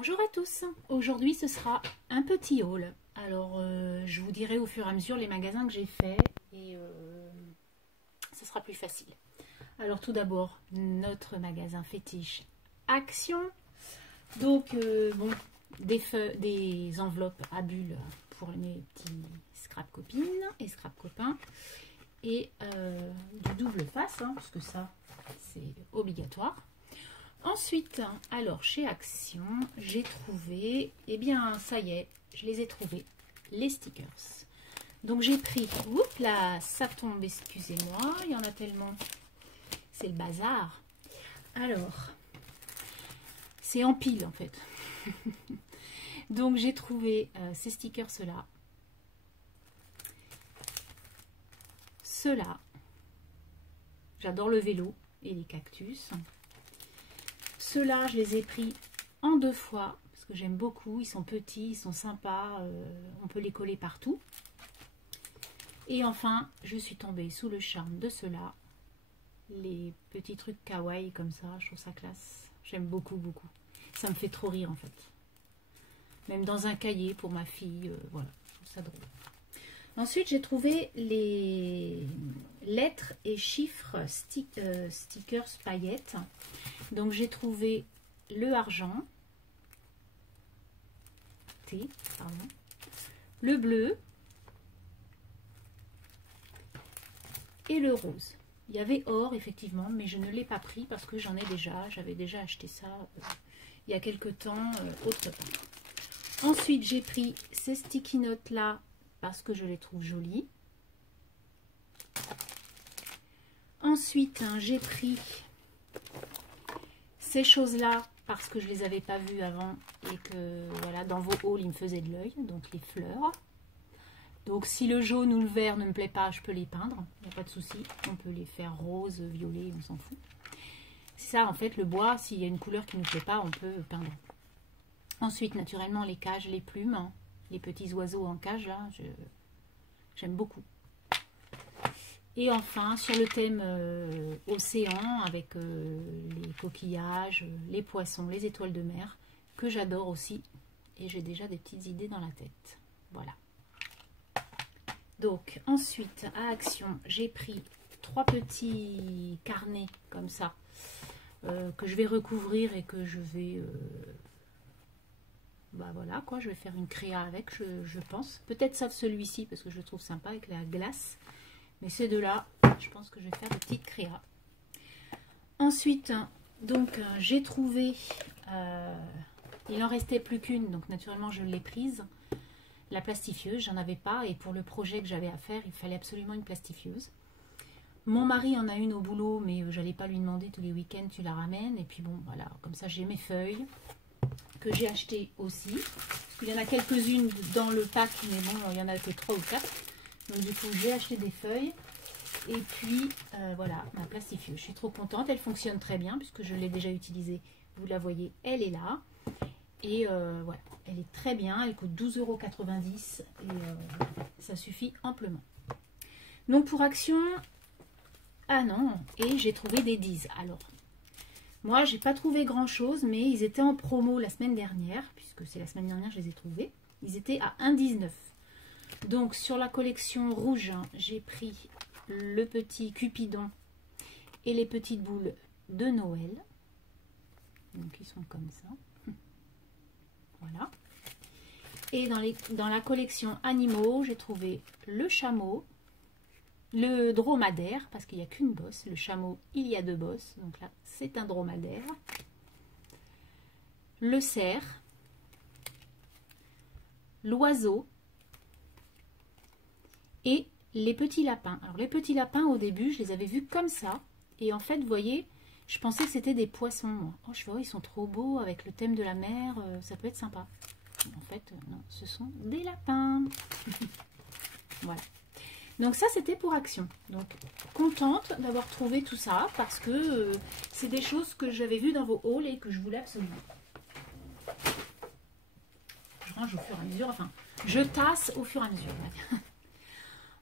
Bonjour à tous, aujourd'hui ce sera un petit haul. Alors je vous dirai au fur et à mesure les magasins que j'ai fait et ce sera plus facile. Alors tout d'abord notre magasin fétiche Action. Donc bon, des enveloppes à bulles pour mes petits scrap copines et scrap copains et du double face, hein, parce que ça c'est obligatoire. Ensuite, alors chez Action, j'ai trouvé, eh bien ça y est, je les ai trouvés, les stickers. Donc j'ai pris, oups là, ça tombe, excusez-moi, il y en a tellement, c'est le bazar. Alors, c'est en pile en fait. Donc j'ai trouvé ces stickers-là. Ceux-là, j'adore le vélo et les cactus. Ceux-là, je les ai pris en 2 fois parce que j'aime beaucoup. Ils sont petits, ils sont sympas. On peut les coller partout. Et enfin, je suis tombée sous le charme de ceux-là. Les petits trucs kawaii comme ça, je trouve ça classe. J'aime beaucoup, beaucoup. Ça me fait trop rire en fait. Même dans un cahier pour ma fille, voilà, je trouve ça drôle. Ensuite, j'ai trouvé les lettres et chiffres stickers paillettes. Donc, j'ai trouvé le argent, T, pardon, le bleu et le rose. Il y avait or, effectivement, mais je ne l'ai pas pris parce que j'en ai déjà. J'avais déjà acheté ça il y a quelques temps autre part. Ensuite, j'ai pris ces sticky notes-là parce que je les trouve jolies. Ensuite, hein, j'ai pris ces choses-là parce que je ne les avais pas vues avant et que voilà, dans vos hauls, ils me faisaient de l'œil, donc les fleurs. Donc si le jaune ou le vert ne me plaît pas, je peux les peindre, il n'y a pas de souci. On peut les faire rose, violet, on s'en fout. C'est ça en fait, le bois, s'il y a une couleur qui ne nous plaît pas, on peut peindre. Ensuite, naturellement, les cages, les plumes, hein, les petits oiseaux en cage, là, j'aime beaucoup. Et enfin, sur le thème océan, avec les coquillages, les poissons, les étoiles de mer, que j'adore aussi. Et j'ai déjà des petites idées dans la tête. Voilà. Donc, ensuite, à Action, j'ai pris 3 petits carnets comme ça, que je vais recouvrir et que je vais... bah voilà quoi, je vais faire une créa avec, je pense. Peut-être sauf celui-ci, parce que je le trouve sympa avec la glace. Mais ces deux-là, je pense que je vais faire des petites créas. Ensuite, donc j'ai trouvé, il en restait plus qu'une, donc naturellement je l'ai prise. La plastifieuse, j'en avais pas, et pour le projet que j'avais à faire, il fallait absolument une plastifieuse. Mon mari en a une au boulot, mais j'allais pas lui demander tous les week-ends, tu la ramènes. Et puis bon, voilà, comme ça j'ai mes feuilles, que j'ai achetées aussi. Parce qu'il y en a quelques-unes dans le pack, mais bon, il y en a que 3 ou 4. Donc du coup, j'ai acheté des feuilles. Et puis, voilà, ma plastifieuse. Je suis trop contente. Elle fonctionne très bien, puisque je l'ai déjà utilisée. Vous la voyez, elle est là. Et voilà, elle est très bien. Elle coûte 12,90 € et ça suffit amplement. Donc pour Action... Ah non, et j'ai trouvé des 10. Alors, moi, j'ai pas trouvé grand-chose, mais ils étaient en promo la semaine dernière, puisque c'est la semaine dernière que je les ai trouvés. Ils étaient à 1,19 €. Donc, sur la collection rouge, j'ai pris le petit Cupidon et les petites boules de Noël. Donc, ils sont comme ça. Voilà. Et dans la collection animaux, j'ai trouvé le chameau, le dromadaire, parce qu'il n'y a qu'une bosse. Le chameau, il y a 2 bosses. Donc là, c'est un dromadaire. Le cerf. L'oiseau. Et les petits lapins. Alors, les petits lapins, au début, je les avais vus comme ça. Et en fait, vous voyez, je pensais que c'était des poissons, moi. Oh, je vois, ils sont trop beaux avec le thème de la mer. Ça peut être sympa. En fait, non, ce sont des lapins. Voilà. Donc ça, c'était pour Action. Donc, contente d'avoir trouvé tout ça parce que c'est des choses que j'avais vues dans vos hauls et que je voulais absolument. Je range au fur et à mesure, enfin, je tasse au fur et à mesure.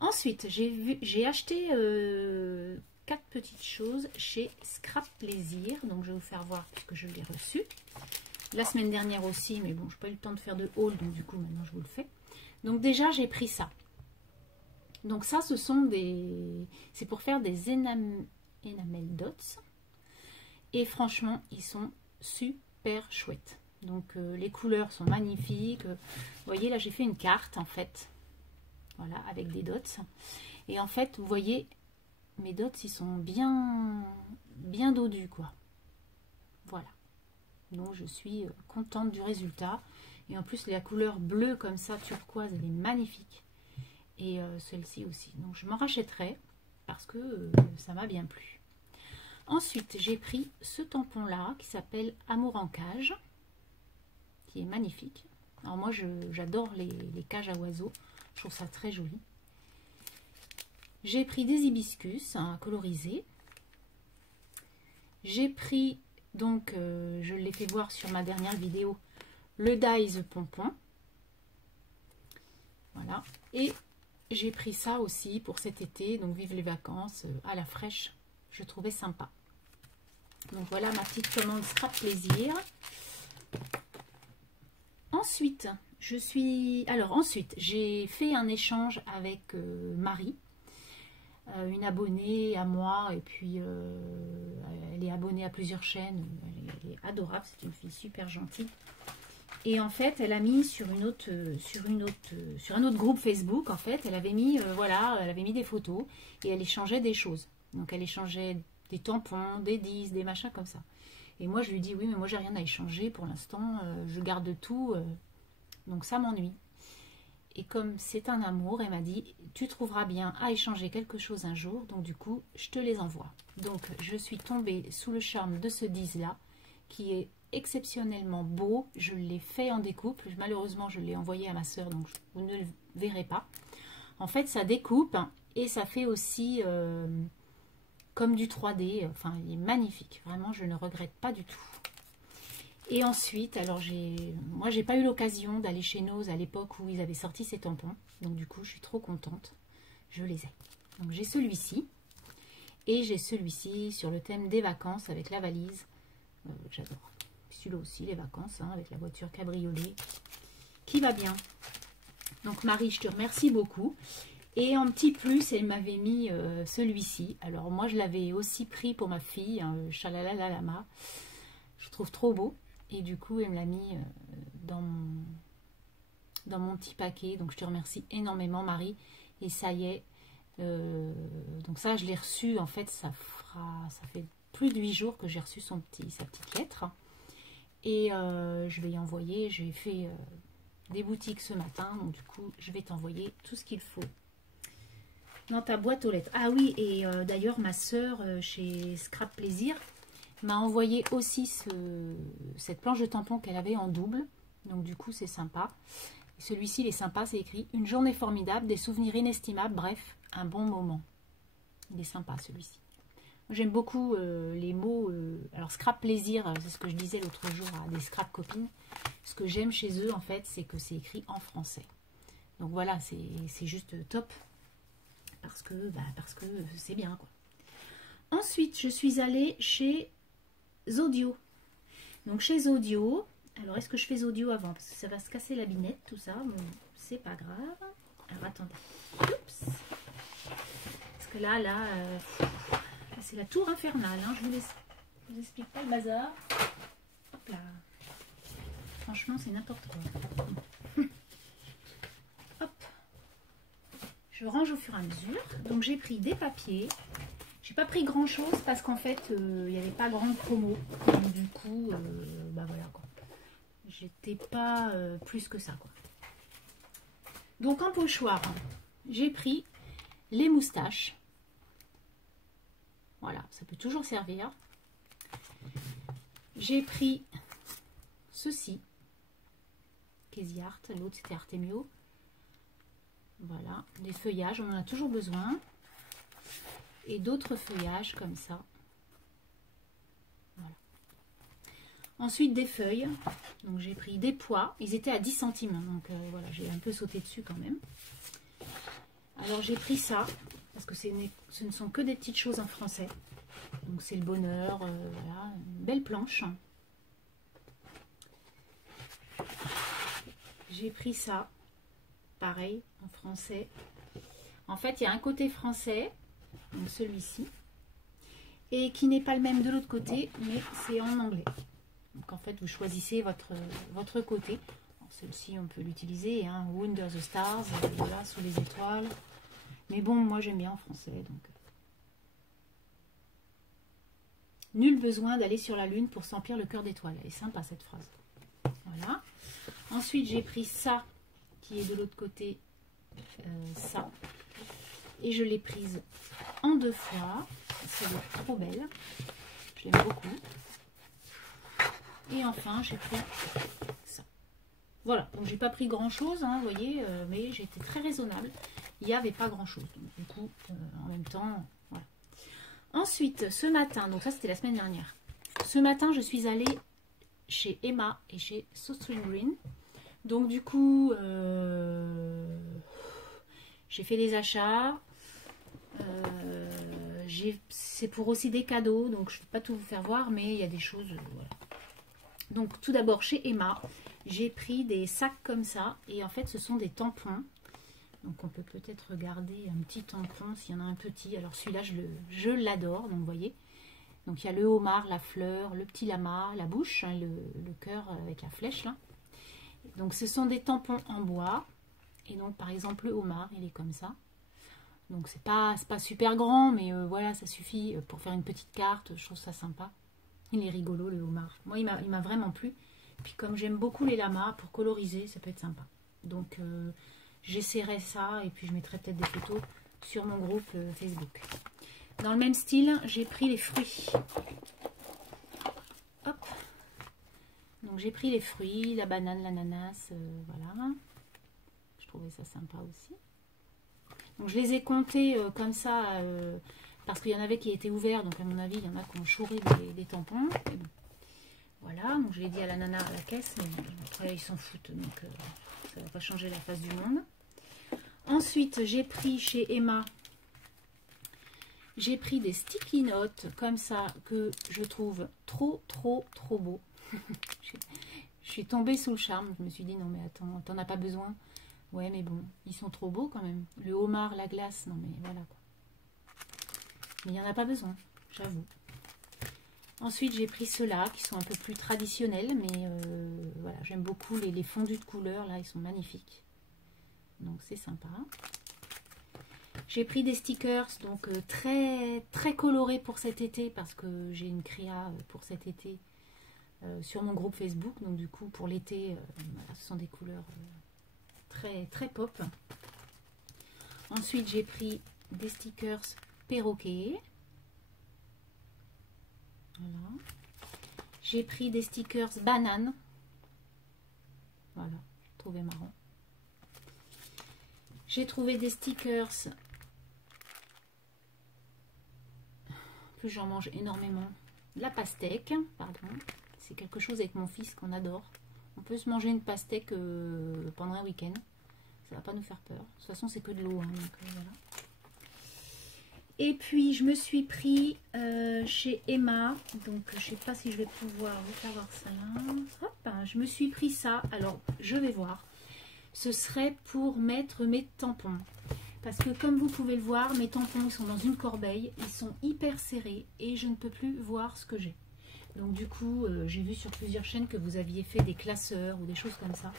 Ensuite, j'ai acheté 4 petites choses chez Scrap Plaisir. Donc, je vais vous faire voir puisque je l'ai reçu. la semaine dernière aussi, mais bon, je n'ai pas eu le temps de faire de haul, donc du coup, maintenant, je vous le fais. Donc déjà, j'ai pris ça. Donc ça, ce sont des... C'est pour faire des enamel dots. Et franchement, ils sont super chouettes. Donc les couleurs sont magnifiques. Vous voyez, là, j'ai fait une carte, en fait. Voilà, avec des dots. Et en fait, vous voyez, mes dots, ils sont bien dodus, quoi. Voilà. Donc, je suis contente du résultat. Et en plus, la couleur bleue, comme ça, turquoise, elle est magnifique. Et celle-ci aussi. Donc, je m'en rachèterai parce que ça m'a bien plu. Ensuite, j'ai pris ce tampon-là qui s'appelle Amour en cage, qui est magnifique. Alors, moi, j'adore les cages à oiseaux. Je trouve ça très joli. J'ai pris des hibiscus colorisés. J'ai pris, donc, je l'ai fait voir sur ma dernière vidéo, le Dies Pompon. Voilà. Et j'ai pris ça aussi pour cet été, donc vive les vacances à la fraîche. Je trouvais sympa. Donc voilà ma petite commande Scrap Plaisir. Ensuite, j'ai fait un échange avec Marie, une abonnée à moi, et puis elle est abonnée à plusieurs chaînes. Elle est adorable, c'est une fille super gentille. Et en fait, elle a mis sur un autre groupe Facebook, en fait, elle avait mis, voilà, elle avait mis des photos et elle échangeait des choses. Donc elle échangeait des tampons, des 10, des machins comme ça. Et moi, je lui dis, oui, mais moi, j'ai rien à échanger pour l'instant, je garde tout, donc ça m'ennuie. Et comme c'est un amour, elle m'a dit, tu trouveras bien à échanger quelque chose un jour, donc du coup, je te les envoie. Donc, je suis tombée sous le charme de ce 10-là, qui est exceptionnellement beau. Je l'ai fait en découpe. Malheureusement, je l'ai envoyé à ma soeur, donc vous ne le verrez pas. En fait, ça découpe et ça fait aussi comme du 3D. Enfin, il est magnifique. Vraiment, je ne regrette pas du tout. Et ensuite, alors moi, j'ai pas eu l'occasion d'aller chez Nose à l'époque où ils avaient sorti ces tampons. Donc, du coup, je suis trop contente. Je les ai. Donc, j'ai celui-ci. Et j'ai celui-ci sur le thème des vacances avec la valise. J'adore. Celui-là aussi, les vacances, avec la voiture cabriolet, qui va bien. Donc Marie, je te remercie beaucoup. Et en petit plus, elle m'avait mis celui-ci. Alors moi, je l'avais aussi pris pour ma fille, Chalalalama. Je trouve trop beau. Et du coup, elle me l'a mis dans mon petit paquet. Donc je te remercie énormément, Marie. Et ça y est. Donc ça, je l'ai reçu. En fait, ça fait plus de 8 jours que j'ai reçu sa petite lettre. Et je vais y envoyer. J'ai fait des boutiques ce matin. Donc du coup, je vais t'envoyer tout ce qu'il faut dans ta boîte aux lettres. Ah oui, et d'ailleurs, ma soeur chez Scrap Plaisir m'a envoyé aussi cette planche de tampon qu'elle avait en double. Donc du coup, c'est sympa. Celui-ci, il est sympa. C'est écrit « Une journée formidable, des souvenirs inestimables, bref, un bon moment ». Il est sympa, celui-ci. J'aime beaucoup les mots. Alors, Scrap Plaisir, c'est ce que je disais l'autre jour à des scrap copines. Ce que j'aime chez eux, en fait, c'est que c'est écrit en français. Donc voilà, c'est juste top. Parce que c'est bien, quoi. Ensuite, je suis allée chez Zodio. Donc, chez Zodio. Alors, est-ce que je fais Zodio avant? Parce que ça va se casser la binette, tout ça. Bon, c'est pas grave. Alors, attendez. Oups. Parce que là, c'est la tour infernale. Hein. Je vous explique pas le bazar. Hop là. Franchement, c'est n'importe quoi. Hop. Je range au fur et à mesure. Donc, j'ai pris des papiers. J'ai pas pris grand chose parce qu'en fait, il n'y avait pas grande promo. Donc, du coup, bah voilà quoi. J'étais pas plus que ça quoi. Donc, en pochoir, j'ai pris les moustaches. Voilà, ça peut toujours servir. J'ai pris ceci. Casey Art, l'autre c'était Artemio. Voilà, des feuillages, on en a toujours besoin. Et d'autres feuillages comme ça. Voilà. Ensuite des feuilles. Donc j'ai pris des pois. Ils étaient à 10 centimes. Donc voilà, j'ai un peu sauté dessus quand même. Alors j'ai pris ça. Parce que ce ne sont que des petites choses en français. Donc c'est le bonheur. Voilà, une belle planche. j'ai pris ça, pareil, en français. En fait, il y a un côté français, donc celui-ci, et qui n'est pas le même de l'autre côté, mais c'est en anglais. Donc en fait, vous choisissez votre côté. Celui-ci, on peut l'utiliser, hein, Under the Stars, voilà, sous les étoiles. Mais bon, moi j'aime bien en français, donc... Nul besoin d'aller sur la lune pour s'emplir le cœur d'étoiles. Elle est sympa cette phrase. Voilà. Ensuite, j'ai pris ça, qui est de l'autre côté, ça. Et je l'ai prise en 2 fois, parce qu'elle est trop belle. Je l'aime beaucoup. Et enfin, j'ai pris ça. Voilà, donc j'ai pas pris grand chose, hein, vous voyez, mais j'ai été très raisonnable. Il n'y avait pas grand chose. Donc, du coup, en même temps, voilà. Ensuite, ce matin, donc ça c'était la semaine dernière. Ce matin, je suis allée chez Emma et chez So String Green. Donc du coup, j'ai fait des achats. C'est pour aussi des cadeaux, donc je ne vais pas tout vous faire voir, mais il y a des choses, voilà. Donc tout d'abord chez Emma, j'ai pris des sacs comme ça, et en fait ce sont des tampons. Donc on peut peut-être regarder un petit tampon, s'il y en a un petit. Alors celui-là, je l'adore, donc vous voyez. Donc il y a le homard, la fleur, le petit lama, la bouche, hein, le cœur avec la flèche là. Donc ce sont des tampons en bois. Et donc par exemple le homard, il est comme ça. Donc c'est pas super grand, mais voilà, ça suffit pour faire une petite carte. Je trouve ça sympa. Il est rigolo le homard. Moi il m'a vraiment plu. Puis comme j'aime beaucoup les lamas, pour coloriser, ça peut être sympa. Donc j'essaierai ça et puis je mettrai peut-être des photos sur mon groupe Facebook. Dans le même style, j'ai pris les fruits. Hop. Donc j'ai pris les fruits, la banane, l'ananas, voilà. Je trouvais ça sympa aussi. Donc je les ai comptés comme ça, parce qu'il y en avait qui étaient ouverts, donc à mon avis, il y en a qui ont chouré des tampons. Et bon. Voilà, donc je l'ai dit à la nana à la caisse, mais après ils s'en foutent, donc ça ne va pas changer la face du monde. Ensuite, j'ai pris chez Emma, j'ai pris des sticky notes comme ça que je trouve trop beau. Je suis tombée sous le charme, je me suis dit non mais attends, t'en as pas besoin. Ouais mais bon, ils sont trop beaux quand même. Le homard, la glace, non mais voilà quoi. Mais il n'y en a pas besoin, j'avoue. Ensuite, j'ai pris ceux-là qui sont un peu plus traditionnels, mais voilà, j'aime beaucoup les fondus de couleurs, là, ils sont magnifiques. Donc, c'est sympa. J'ai pris des stickers, donc très colorés pour cet été, parce que j'ai une créa pour cet été sur mon groupe Facebook. Donc, du coup, pour l'été, voilà, ce sont des couleurs très pop. Ensuite, j'ai pris des stickers perroquets. Voilà. J'ai pris des stickers bananes. Voilà, j'ai trouvé marrant. J'ai trouvé des stickers. Plus j'en mange énormément. La pastèque, pardon. C'est quelque chose avec mon fils qu'on adore. On peut se manger une pastèque pendant un week-end. Ça va pas nous faire peur. De toute façon, c'est que de l'eau. Hein, donc voilà. Et puis je me suis pris chez Emma, donc je sais pas si je vais pouvoir vous faire voir ça là. Hop, je me suis pris ça, alors je vais voir. Ce serait pour mettre mes tampons. Parce que comme vous pouvez le voir, mes tampons ils sont dans une corbeille, ils sont hyper serrés et je ne peux plus voir ce que j'ai. Donc du coup, j'ai vu sur plusieurs chaînes que vous aviez fait des classeurs ou des choses comme ça.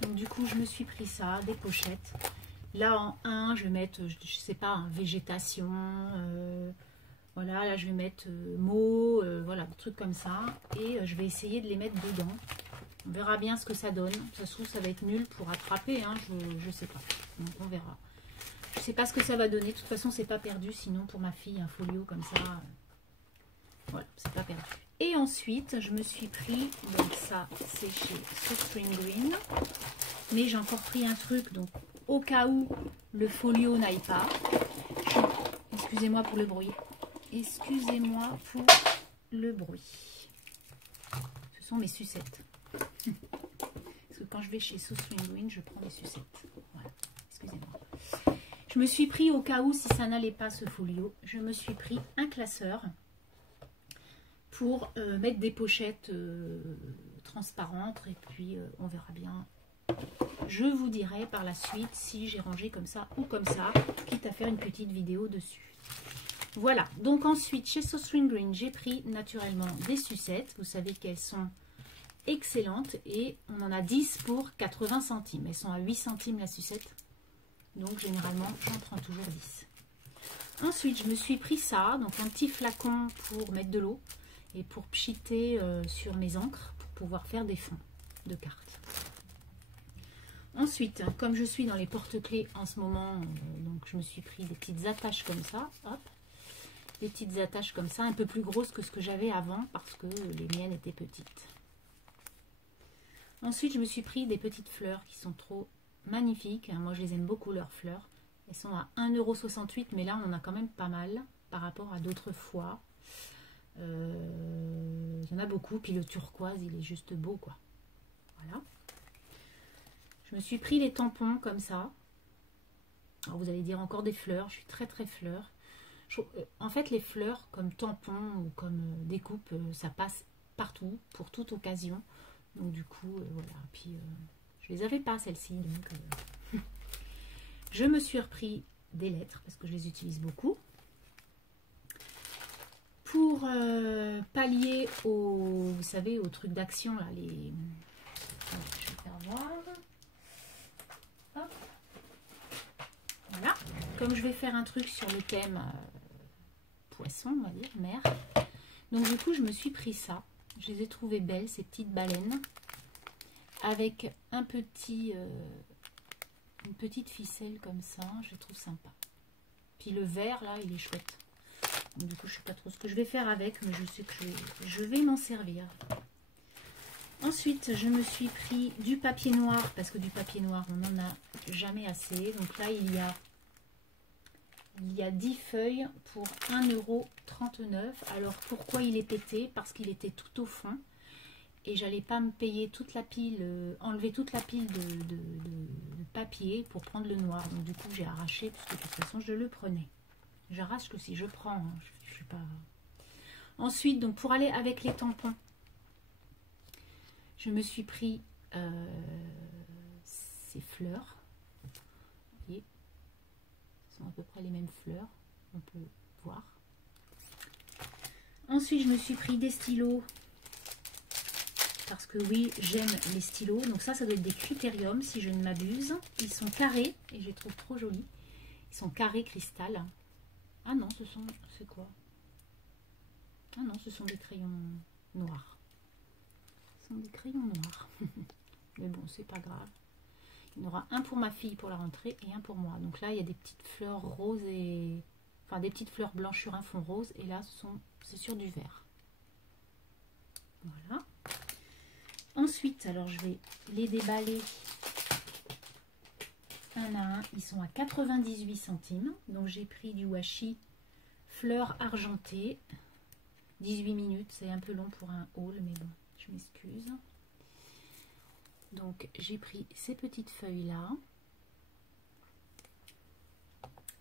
Donc du coup, je me suis pris ça, des pochettes. Là, en 1, je vais mettre, je sais pas, végétation. Voilà, là, je vais mettre mots, voilà, des trucs comme ça. Et je vais essayer de les mettre dedans. On verra bien ce que ça donne. Ça se trouve, ça va être nul pour attraper, hein, je sais pas. Donc, on verra. Je sais pas ce que ça va donner. De toute façon, c'est pas perdu. Sinon, pour ma fille, un folio comme ça, voilà, c'est pas perdu. Et ensuite, je me suis pris, donc ça, c'est chez So String Green. Mais j'ai encore pris un truc, donc au cas où le folio n'aille pas. Excusez-moi pour le bruit. Excusez-moi pour le bruit. Ce sont mes sucettes. Parce que quand je vais chez So String Green, je prends des sucettes. Voilà, excusez-moi. Je me suis pris, au cas où, si ça n'allait pas ce folio, je me suis pris un classeur pour mettre des pochettes transparentes. Et puis, on verra bien Je vous dirai par la suite si j'ai rangé comme ça ou comme ça, quitte à faire une petite vidéo dessus. Voilà, donc ensuite chez So String Green, j'ai pris naturellement des sucettes. Vous savez qu'elles sont excellentes et on en a 10 pour 80 centimes. Elles sont à 8 centimes la sucette, donc généralement j'en prends toujours 10. Ensuite, je me suis pris ça, donc un petit flacon pour mettre de l'eau et pour pchiter sur mes encres pour pouvoir faire des fonds de cartes. Ensuite, comme je suis dans les porte-clés en ce moment, donc je me suis pris des petites attaches comme ça, hop, des petites attaches comme ça, un peu plus grosses que ce que j'avais avant parce que les miennes étaient petites. Ensuite, je me suis pris des petites fleurs qui sont trop magnifiques. Moi, je les aime beaucoup, leurs fleurs. Elles sont à 1,68 €, mais là, on en a quand même pas mal par rapport à d'autres fois. Il y en a beaucoup, puis le turquoise, il est juste beau, quoi. Voilà. Je me suis pris les tampons comme ça. Alors, vous allez dire encore des fleurs. Je suis très, très fleur. En fait, les fleurs comme tampons ou comme découpe, ça passe partout, pour toute occasion. Donc, du coup, voilà. Puis, je les avais pas, celles-ci. Donc, je me suis repris des lettres parce que je les utilise beaucoup. Pour pallier au, vous savez, au truc d'action, là, les... Alors, je vais faire voir. Hop. Voilà. Comme je vais faire un truc sur le thème poisson, on va dire, mer. Donc, du coup, je me suis pris ça. Je les ai trouvées belles, ces petites baleines. Avec un petit... une petite ficelle comme ça, je trouve sympa. Puis le vert là, il est chouette. Donc, du coup, je sais pas trop ce que je vais faire avec, mais je sais que je vais m'en servir. Ensuite, je me suis pris du papier noir, parce que du papier noir, on n'en a jamais assez. Donc là, il y a 10 feuilles pour 1,39 €. Alors, pourquoi il est pété? Parce qu'il était tout au fond. Et j'allais pas me payer toute la pile, enlever toute la pile de papier pour prendre le noir. Donc du coup j'ai arraché, parce que de toute façon je le prenais. J'arrache que si je prends, hein, je suis pas... Ensuite, donc pour aller avec les tampons, je me suis pris ces fleurs. Vous voyez, ce sont à peu près les mêmes fleurs, on peut voir. Ensuite, je me suis pris des stylos. Parce que oui, j'aime les stylos. Donc ça doit être des Critérium, si je ne m'abuse. Ils sont carrés, et je les trouve trop jolis. Ils sont carrés cristal. Ah non, c'est quoi? Ah non, ce sont des crayons noirs. Ce sont des crayons noirs. Mais bon, c'est pas grave. Il y en aura un pour ma fille pour la rentrée et un pour moi. Donc là, il y a des petites fleurs roses et... Enfin, des petites fleurs blanches sur un fond rose. Et là, c'est sur du vert. Voilà. Ensuite, alors je vais les déballer un à un. Ils sont à 98 centimes. Donc j'ai pris du washi fleurs argentées. 18 minutes, c'est un peu long pour un haul, mais bon, je m'excuse. Donc j'ai pris ces petites feuilles là.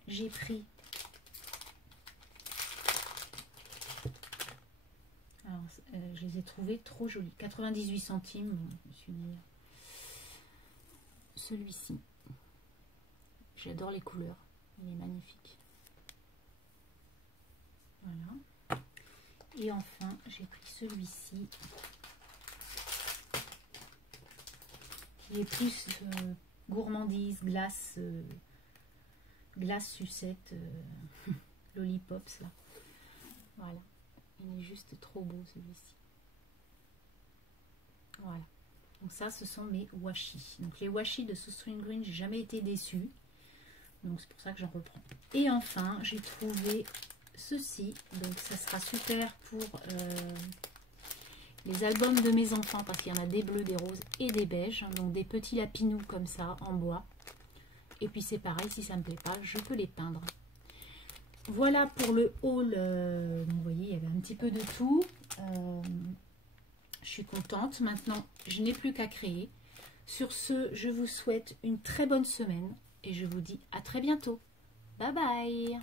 J'ai pris... Alors, je les ai trouvées trop jolies. 98 centimes, bon, je me suis dit... Celui-ci. J'adore les couleurs. Il est magnifique. Voilà. Et enfin, j'ai pris celui-ci. Qui est plus gourmandise, glace, glace sucette, lollipops là. Voilà. Il est juste trop beau celui-ci. Voilà. Donc ça, ce sont mes washi. Donc les washi de So String Green, j'ai jamais été déçue. Donc c'est pour ça que j'en reprends. Et enfin, j'ai trouvé ceci. Donc ça sera super pour les albums de mes enfants, parce qu'il y en a des bleus, des roses et des beiges. Donc des petits lapinous comme ça en bois. Et puis c'est pareil, si ça ne me plaît pas, je peux les peindre. Voilà pour le haul. Vous voyez, il y avait un petit peu de tout. Je suis contente. Maintenant, je n'ai plus qu'à créer. Sur ce, je vous souhaite une très bonne semaine et je vous dis à très bientôt. Bye bye!